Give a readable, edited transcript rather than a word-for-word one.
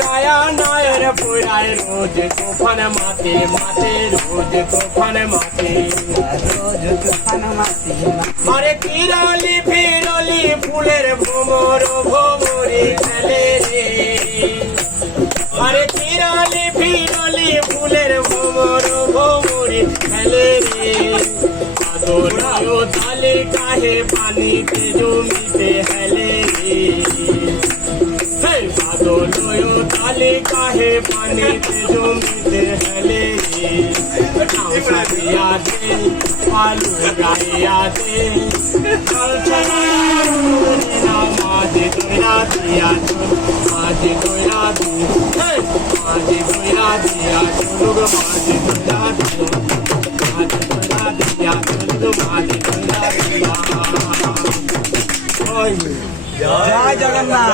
রায়া নায়ের পুরায় রোজ তুফান মাতে মাতে রোজ তুফান মাতে রোজ তুফান মাটি আরে কিরলি ফিরলি ফুলের ভোমর ভোমরি খেলে রে আরে কিরলি ফিরলি ফুলের ভোমর ভোমরি খেলে রে আদরায়ো তালে কাহে পানিতে জমিতে হেলে রে বাদলয়ো তালে কাহে পানিতে জমিতে হেলে রে দিয়া দে আলু গাইয়া দে মাঝে দইরা দিয়া মাঝে দইরা দি মাঝে দইরা দিয়া চলুক মাঝে দইরা দিয়া মাঝে দইরা দিয়া চলুক মাঝে দইরা দিয়া জয় জগন্নাথ।